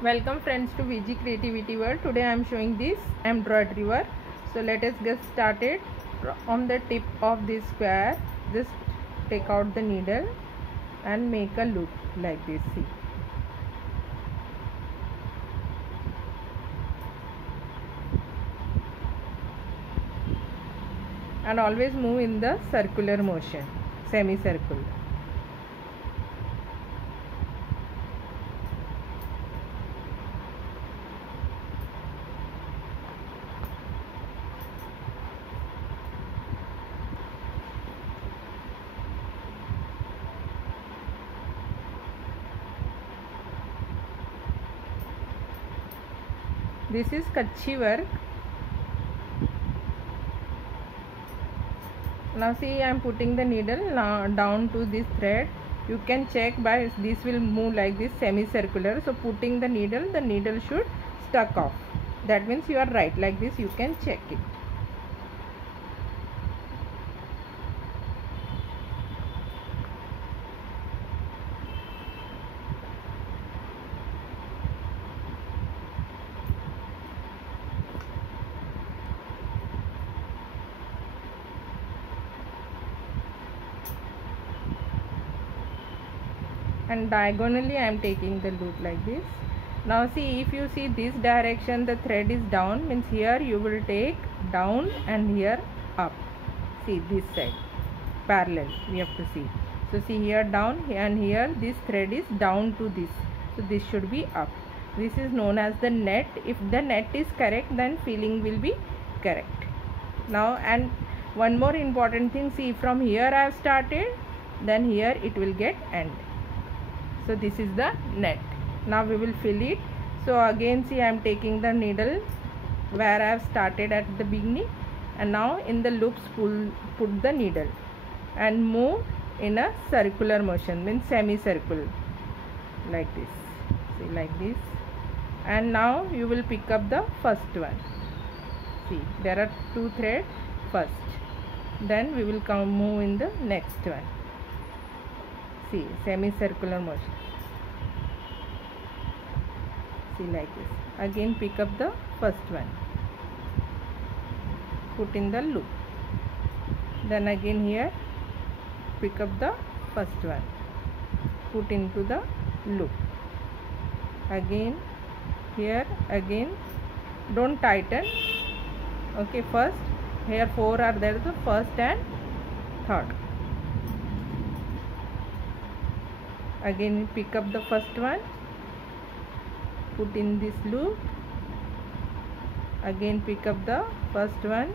Welcome friends to VG Creativity World. Today I am showing this embroidery work. So let us get started. On the tip of this square, just take out the needle and make a loop like this. See. And always move in the circular motion, semicircle. This is Kutchi work. Now see, I am putting the needle now down to this thread. You can check by this will move like this, semicircular. So putting the needle should stuck off. That means you are right. Like this you can check it. And diagonally I am taking the loop like this. Now see, if you see this direction, the thread is down, means here you will take down and here up. See this side parallel we have to see. So see, here down and here this thread is down to this, so this should be up. This is known as the net. If the net is correct, then filling will be correct. Now, and one more important thing, see, from here I have started, then here it will get end. So this is the net. Now we will fill it. So again see, I am taking the needle where I have started at the beginning, and now in the loops put the needle and move in a circular motion, means semicircle like this. See, like this. And now you will pick up the first one. See, there are two threads first. Then we will move in the next one. See, semicircular motion. See, like this. Again pick up the first one, put in the loop. Then again here pick up the first one, put into the loop. Again here, again don't tighten. Okay, first here 4 are there, the first and third. Again pick up the first one, put in this loop. Again pick up the first one.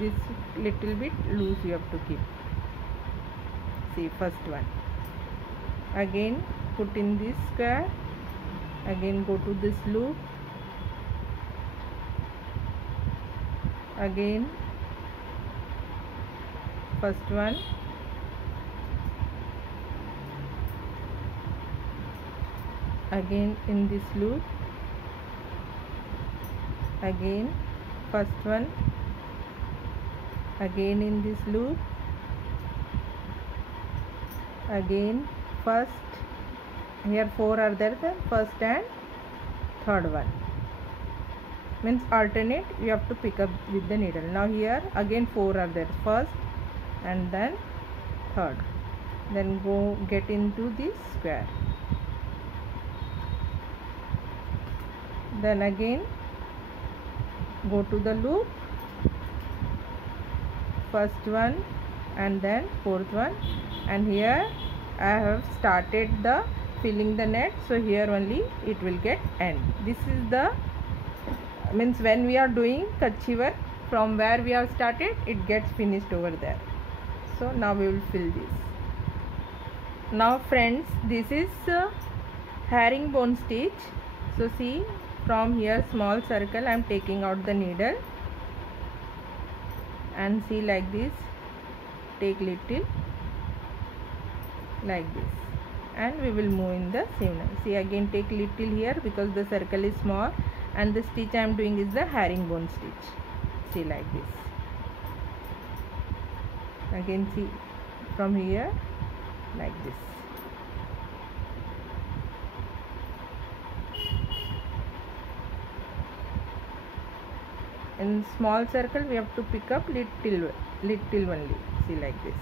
This little bit loose you have to keep. See, first one. Again put in this square. Again go to this loop. Again first one. Again in this loop. Again first one. Again in this loop. Again first, here 4 are there, the first and third one, means alternate you have to pick up with the needle. Now here again 4 are there, first and then third. Then go get into this square. Then again go to the loop, first one and then fourth one, and here I have started the filling the net, so here only it will get end. This is the means when we are doing Kutchi work, from where we have started it gets finished over there. So now we will fill this. Now friends, this is herringbone stitch. So see, from here small circle I am taking out the needle, and see like this, take little like this, and we will move in the same line. See, again take little here because the circle is small, and the stitch I am doing is the herringbone stitch. See, like this. Again see, from here like this. in small circle we have to pick up little only. See, like this.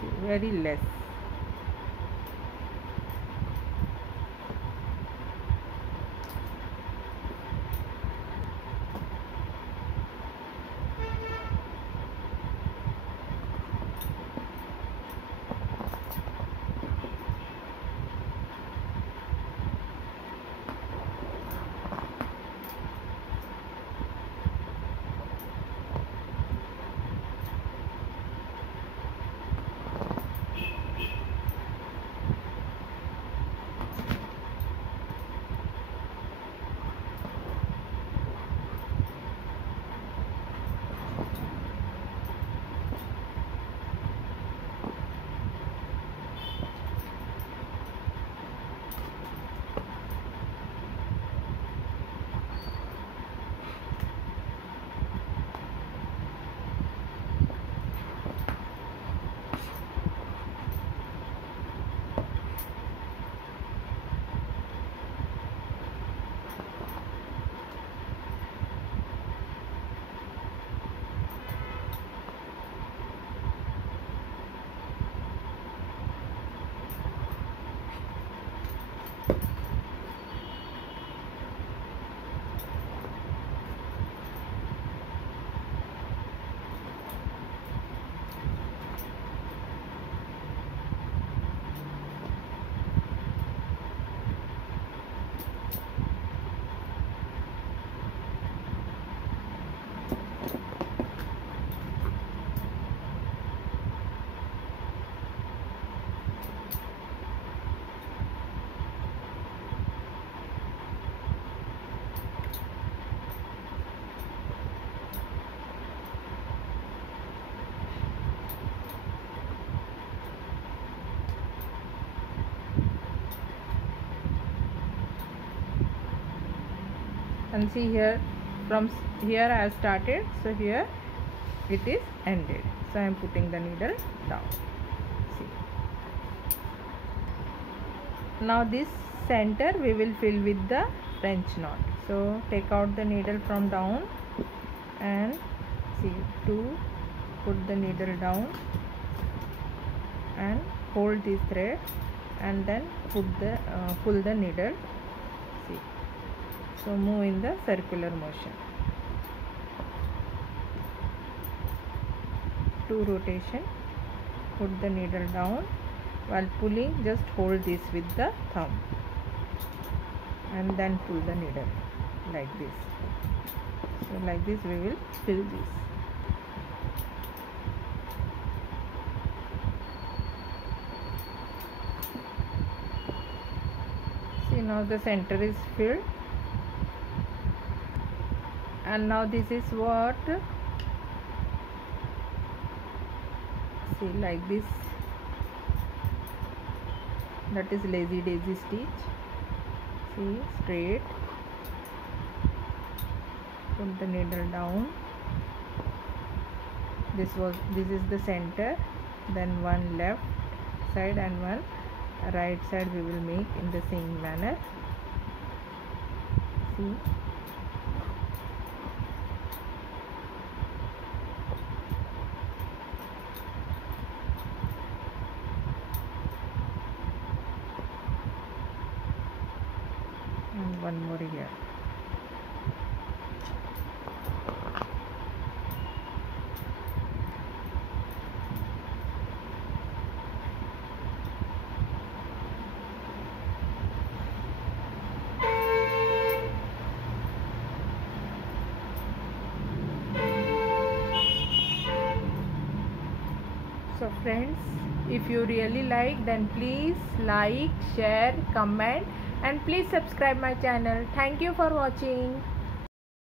See, very less. And see here, from here I have started, so here it is ended. So I am putting the needle down. See, now this center we will fill with the French knot. So take out the needle from down and see, to put the needle down and hold this thread and then put the pull the needle. See, so move in the circular motion. 2 rotation. Put the needle down. While pulling, just hold this with the thumb and then pull the needle like this. So like this we will fill this. See, now the center is filled. And now this is what, see, like this, that is lazy daisy stitch. See, straight, put the needle down. This is the center, then one left side and one right side we will make in the same manner. See, and one more here. So friends, if you really like, then please like, share, comment and please subscribe my channel. Thank you for watching.